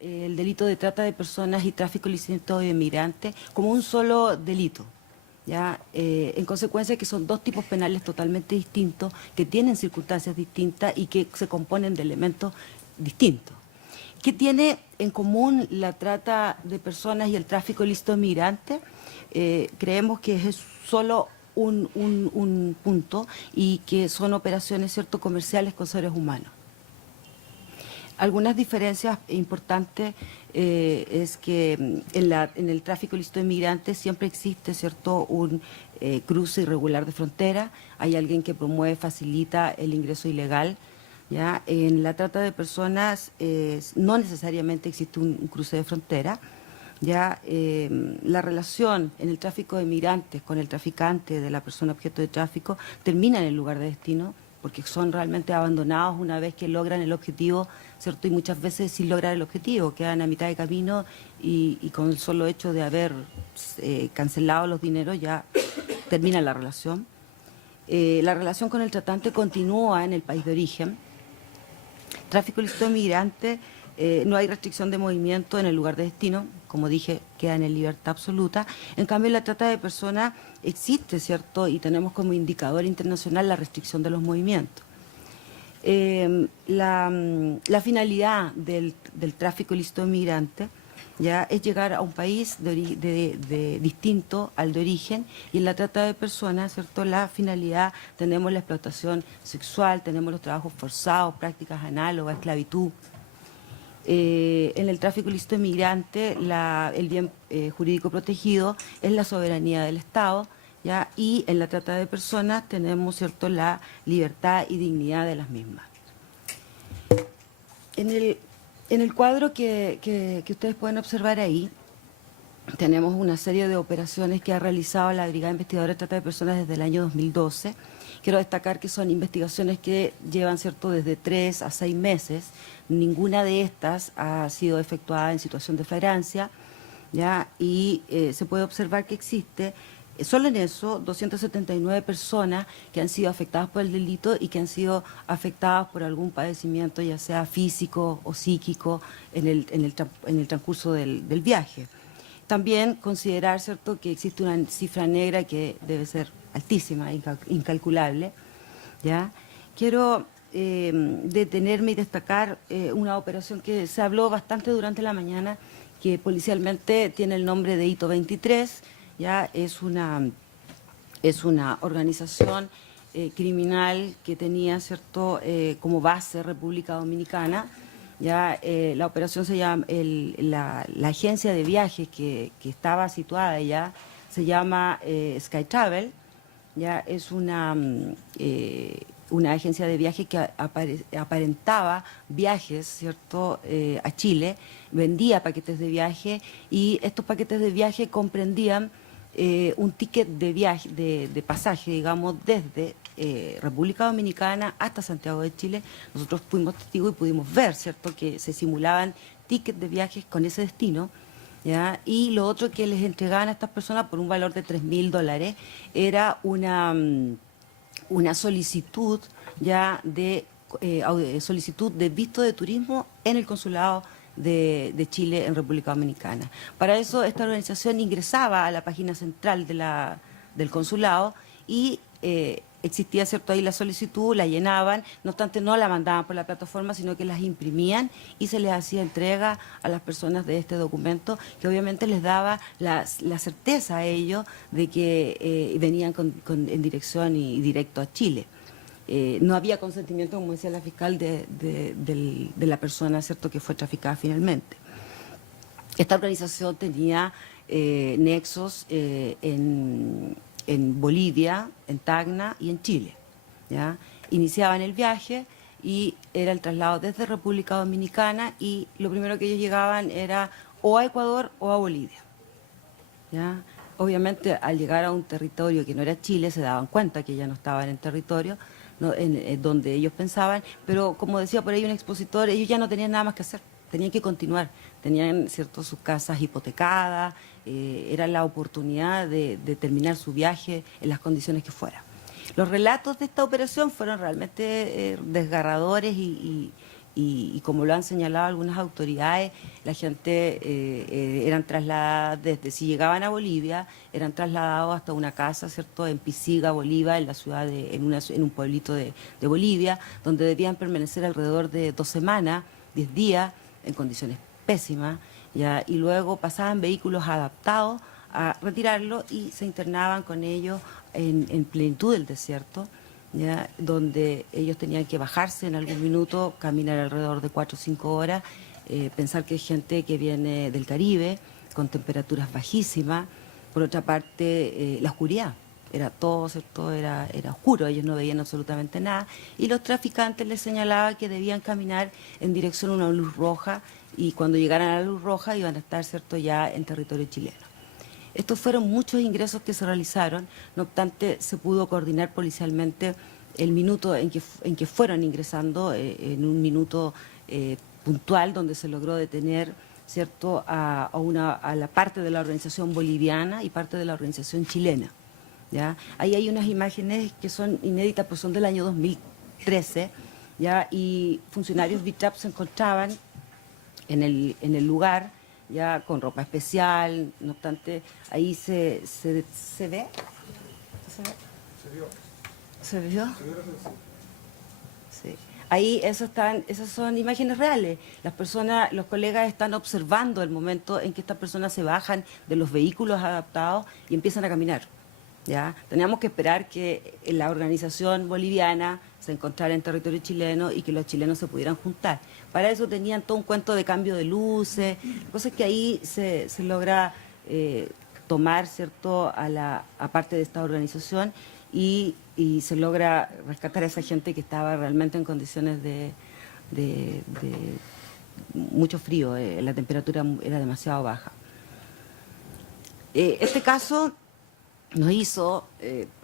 el delito de trata de personas y tráfico ilícito de migrantes como un solo delito. ¿Ya? En consecuencia que son dos tipos penales totalmente distintos, que tienen circunstancias distintas y que se componen de elementos distintos. ¿Qué tiene en común la trata de personas y el tráfico ilícito de migrantes? Creemos que es solo un punto y que son operaciones, ¿cierto?, comerciales con seres humanos. Algunas diferencias importantes es que en el tráfico ilícito de migrantes siempre existe, ¿cierto?, un cruce irregular de frontera, hay alguien que promueve, facilita el ingreso ilegal. ¿Ya? En la trata de personas no necesariamente existe un cruce de frontera. ¿Ya? La relación en el tráfico de migrantes con el traficante de la persona objeto de tráfico termina en el lugar de destino, porque son realmente abandonados una vez que logran el objetivo, ¿cierto? Y muchas veces sin lograr el objetivo, quedan a mitad de camino y con el solo hecho de haber cancelado los dineros ya termina la relación. La relación con el tratante continúa en el país de origen. Tráfico ilícito de migrantes, no hay restricción de movimiento en el lugar de destino, como dije, quedan en libertad absoluta. En cambio, la trata de personas existe, ¿cierto? Y tenemos como indicador internacional la restricción de los movimientos. La finalidad del tráfico ilícito de migrantes ya es llegar a un país distinto al de origen, y en la trata de personas, ¿cierto?, la finalidad, tenemos la explotación sexual, tenemos los trabajos forzados, prácticas análogas, esclavitud. En el tráfico ilícito de migrantes, el bien jurídico protegido es la soberanía del Estado, ¿ya? Y en la trata de personas tenemos, ¿cierto?, la libertad y dignidad de las mismas. En el cuadro que ustedes pueden observar ahí, tenemos una serie de operaciones que ha realizado la Brigada Investigadora de Trata de Personas desde el año 2012. Quiero destacar que son investigaciones que llevan, ¿cierto?, desde 3 a 6 meses. Ninguna de estas ha sido efectuada en situación de flagrancia, ¿ya? Y se puede observar que existe, solo en eso, 279 personas que han sido afectadas por el delito y que han sido afectadas por algún padecimiento, ya sea físico o psíquico, en el transcurso del viaje. También considerar, ¿cierto?, que existe una cifra negra que debe ser altísima, incalculable. ¿Ya? Quiero detenerme y destacar una operación que se habló bastante durante la mañana, que policialmente tiene el nombre de Hito 23, ¿ya? Es una organización criminal que tenía, ¿cierto?, como base República Dominicana. Ya la operación se llama, la agencia de viajes que estaba situada allá se llama Sky Travel. Ya es una agencia de viajes que aparentaba viajes, ¿cierto?, a Chile, vendía paquetes de viaje, y estos paquetes de viaje comprendían un ticket de viaje, de pasaje, digamos, desde República Dominicana hasta Santiago de Chile. Nosotros fuimos testigos y pudimos ver, ¿cierto?, que se simulaban tickets de viajes con ese destino. ¿Ya? Y lo otro que les entregaban a estas personas por un valor de $3.000 era una solicitud ya de solicitud de visto de turismo en el consulado de Chile en República Dominicana. Para eso esta organización ingresaba a la página central del consulado y existía, ¿cierto?, ahí la solicitud, la llenaban, no obstante no la mandaban por la plataforma, sino que las imprimían y se les hacía entrega a las personas de este documento, que obviamente les daba la certeza a ellos de que venían en dirección y directo a Chile. No había consentimiento, como decía la fiscal, de la persona, ¿cierto?, que fue traficada finalmente. Esta organización tenía nexos en Bolivia, en Tacna y en Chile. ¿Ya? Iniciaban el viaje y era el traslado desde República Dominicana, y lo primero que ellos llegaban era o a Ecuador o a Bolivia. ¿Ya? Obviamente, al llegar a un territorio que no era Chile, se daban cuenta que ya no estaban en territorio donde ellos pensaban, pero como decía por ahí un expositor, ellos ya no tenían nada más que hacer, tenían que continuar, tenían, ¿cierto?, sus casas hipotecadas, era la oportunidad de terminar su viaje en las condiciones que fuera. Los relatos de esta operación fueron realmente desgarradores y y como lo han señalado algunas autoridades, la gente eran trasladadas desde, si llegaban a Bolivia, eran trasladados hasta una casa, ¿cierto?, en Pisiga, Bolívar, en la ciudad en un pueblito de Bolivia, donde debían permanecer alrededor de 2 semanas, 10 días, en condiciones pésimas, ¿ya? Y luego pasaban vehículos adaptados a retirarlo y se internaban con ellos en plenitud del desierto, ¿ya? Donde ellos tenían que bajarse en algún minuto, caminar alrededor de 4 o 5 horas, pensar que hay gente que viene del Caribe con temperaturas bajísimas. Por otra parte, la oscuridad. Era todo, ¿cierto? Era oscuro, ellos no veían absolutamente nada. Y los traficantes les señalaban que debían caminar en dirección a una luz roja y cuando llegaran a la luz roja iban a estar, ¿cierto?, ya en territorio chileno. Estos fueron muchos ingresos que se realizaron, no obstante se pudo coordinar policialmente el minuto en que fueron ingresando, en un minuto puntual donde se logró detener, ¿cierto?, a la parte de la organización boliviana y parte de la organización chilena, ¿ya? Ahí hay unas imágenes que son inéditas, pues son del año 2013, ¿ya? Y funcionarios BITRAP se encontraban en el lugar, ya con ropa especial, no obstante, ahí se ve. ¿Se ve? ¿Se vio? Sí. Ahí esas son imágenes reales. Las personas, los colegas están observando el momento en que estas personas se bajan de los vehículos adaptados y empiezan a caminar. ¿Ya? Teníamos que esperar que la organización boliviana se encontrara en territorio chileno y que los chilenos se pudieran juntar. Para eso tenían todo un cuento de cambio de luces, cosas que ahí se logra tomar, ¿cierto?, a parte de esta organización y se logra rescatar a esa gente que estaba realmente en condiciones de mucho frío, la temperatura era demasiado baja. Este caso nos hizo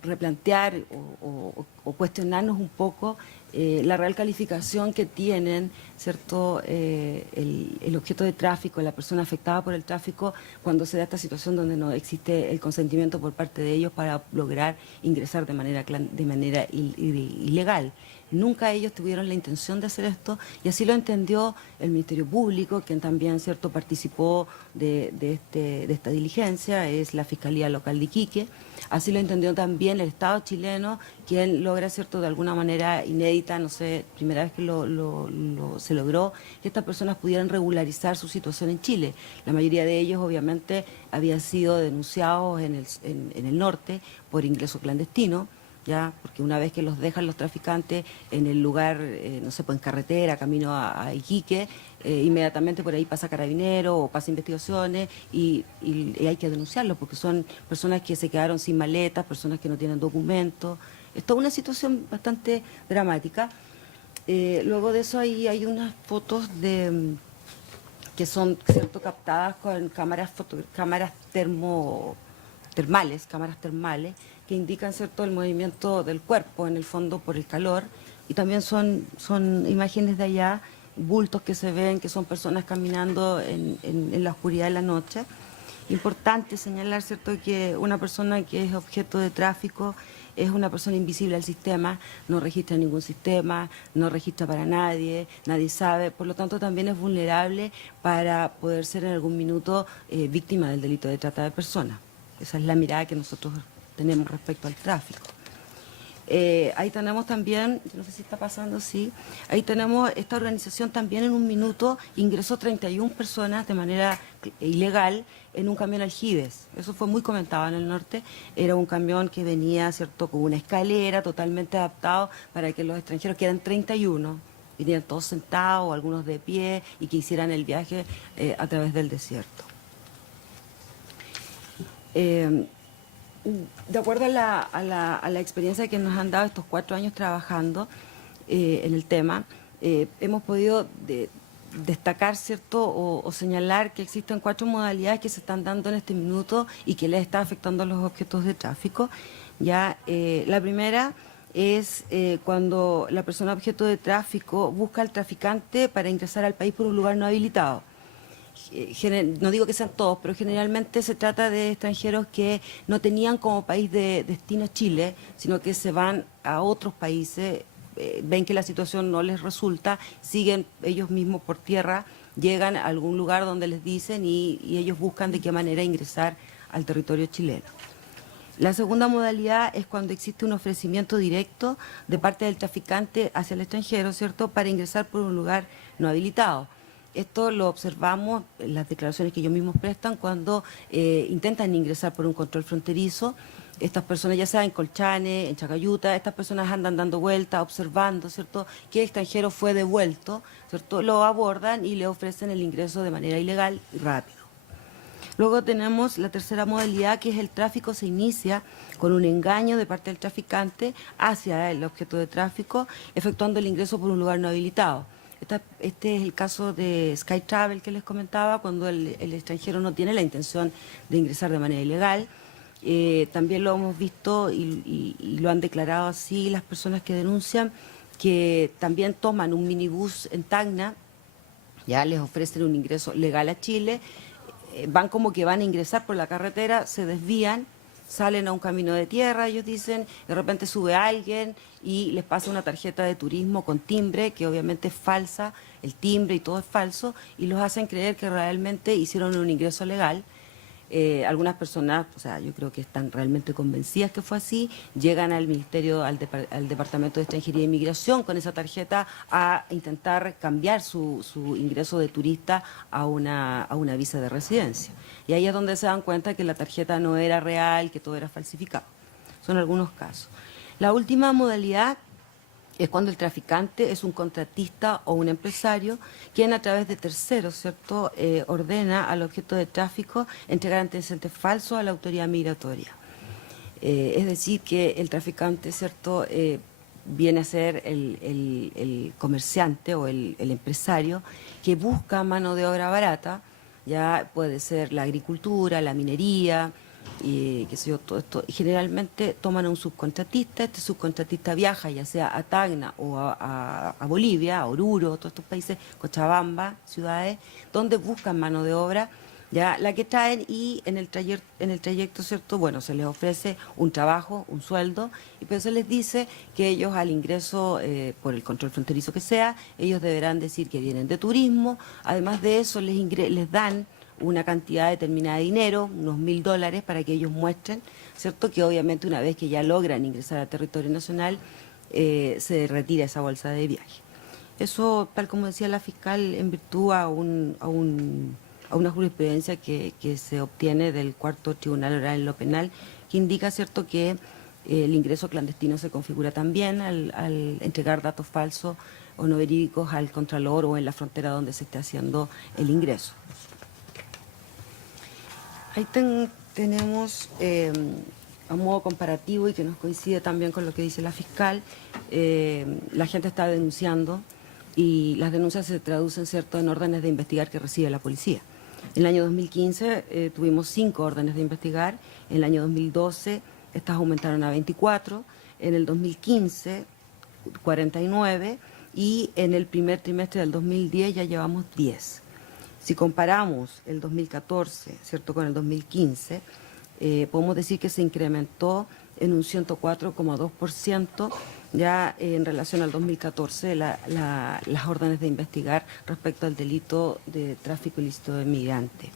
replantear o cuestionarnos un poco la real calificación que tienen, ¿cierto?, el objeto de tráfico, la persona afectada por el tráfico, cuando se da esta situación donde no existe el consentimiento por parte de ellos para lograr ingresar de manera ilegal. Nunca ellos tuvieron la intención de hacer esto y así lo entendió el Ministerio Público, quien también, ¿cierto?, participó de esta diligencia, es la Fiscalía Local de Iquique. Así lo entendió también el Estado chileno, quien logra, ¿cierto?, de alguna manera inédita, no sé, primera vez que se logró, que estas personas pudieran regularizar su situación en Chile. La mayoría de ellos, obviamente, habían sido denunciados en el norte por ingreso clandestino, ¿ya? Porque una vez que los dejan los traficantes en el lugar, no sé, pues en carretera, camino a Iquique, inmediatamente por ahí pasa Carabinero o pasa investigaciones y hay que denunciarlos porque son personas que se quedaron sin maletas, personas que no tienen documentos. Es toda una situación bastante dramática. Luego de eso hay unas fotos que son, ¿cierto?, captadas con cámaras termales, que indican, ¿cierto?, el movimiento del cuerpo en el fondo por el calor, y también son imágenes de allá, bultos que se ven, que son personas caminando en la oscuridad de la noche. Importante señalar, ¿cierto?, que una persona que es objeto de tráfico es una persona invisible al sistema, no registra ningún sistema, no registra para nadie, nadie sabe, por lo tanto también es vulnerable para poder ser en algún minuto víctima del delito de trata de personas. Esa es la mirada que nosotros tenemos respecto al tráfico. Ahí tenemos también, yo no sé si está pasando, sí, ahí tenemos esta organización también en un minuto ingresó 31 personas de manera ilegal en un camión aljibes. Eso fue muy comentado en el norte. Era un camión que venía, ¿cierto?, con una escalera totalmente adaptado para que los extranjeros, que eran 31, vinieran todos sentados, algunos de pie, y que hicieran el viaje a través del desierto. De acuerdo a la experiencia que nos han dado estos 4 años trabajando en el tema, hemos podido destacar, ¿cierto?, o señalar que existen 4 modalidades que se están dando en este minuto y que les está afectando a los objetos de tráfico. Ya, la primera es cuando la persona objeto de tráfico busca al traficante para ingresar al país por un lugar no habilitado. No digo que sean todos, pero generalmente se trata de extranjeros que no tenían como país de destino Chile, sino que se van a otros países ven que la situación no les resulta, siguen ellos mismos por tierra, llegan a algún lugar donde les dicen y ellos buscan de qué manera ingresar al territorio chileno. La segunda modalidad es cuando existe un ofrecimiento directo de parte del traficante hacia el extranjero, ¿cierto?, para ingresar por un lugar no habilitado. Esto lo observamos en las declaraciones que ellos mismos prestan cuando intentan ingresar por un control fronterizo. Estas personas, ya sea en Colchane, en Chacayuta, estas personas andan dando vueltas, observando, ¿cierto?, que el extranjero fue devuelto, ¿cierto?, lo abordan y le ofrecen el ingreso de manera ilegal y rápido. Luego tenemos la tercera modalidad, que es el tráfico se inicia con un engaño de parte del traficante hacia el objeto de tráfico, efectuando el ingreso por un lugar no habilitado. Este es el caso de Sky Travel que les comentaba, cuando el extranjero no tiene la intención de ingresar de manera ilegal. También lo hemos visto y lo han declarado así las personas que denuncian, que también toman un minibús en Tacna, ya les ofrecen un ingreso legal a Chile, van como que van a ingresar por la carretera, se desvían, salen a un camino de tierra, ellos dicen, de repente sube alguien y les pasa una tarjeta de turismo con timbre, que obviamente es falsa, el timbre y todo es falso, y los hacen creer que realmente hicieron un ingreso legal. Algunas personas, o sea, yo creo que están realmente convencidas que fue así, llegan al Ministerio, al Departamento de Extranjería e Inmigración con esa tarjeta a intentar cambiar su ingreso de turista a una visa de residencia. Y ahí es donde se dan cuenta que la tarjeta no era real, que todo era falsificado. Son algunos casos. La última modalidad es cuando el traficante es un contratista o un empresario quien a través de terceros, ¿cierto?, ordena al objeto de tráfico entregar antecedentes falsos a la autoridad migratoria. Es decir, que el traficante, ¿cierto?, viene a ser el comerciante o el empresario que busca mano de obra barata, ya puede ser la agricultura, la minería, y qué sé yo, todo esto. Y generalmente toman a un subcontratista, este subcontratista viaja ya sea a Tacna o a Bolivia, a Oruro, todos estos países, Cochabamba, ciudades, donde buscan mano de obra, ya la que traen, y en el trayecto, ¿cierto?, bueno, se les ofrece un trabajo, un sueldo, y por eso les dice que ellos al ingreso, por el control fronterizo que sea, ellos deberán decir que vienen de turismo. Además de eso les dan una cantidad determinada de dinero, unos $1000, para que ellos muestren, ¿cierto?, que obviamente una vez que ya logran ingresar al territorio nacional, se retira esa bolsa de viaje. Eso, tal como decía la fiscal, en virtud a una jurisprudencia que se obtiene del Cuarto Tribunal Oral en lo Penal, que indica, ¿cierto?, que el ingreso clandestino se configura también al entregar datos falsos o no verídicos al contralor o en la frontera donde se esté haciendo el ingreso. Ahí tenemos, a modo comparativo y que nos coincide también con lo que dice la fiscal, la gente está denunciando y las denuncias se traducen, ¿cierto?, en órdenes de investigar que recibe la policía. En el año 2015 tuvimos 5 órdenes de investigar, en el año 2012 estas aumentaron a 24, en el 2015 49 y en el primer trimestre del 2010 ya llevamos 10. Si comparamos el 2014, ¿cierto?, con el 2015, podemos decir que se incrementó en un 104,2% ya en relación al 2014 las órdenes de investigar respecto al delito de tráfico ilícito de migrantes.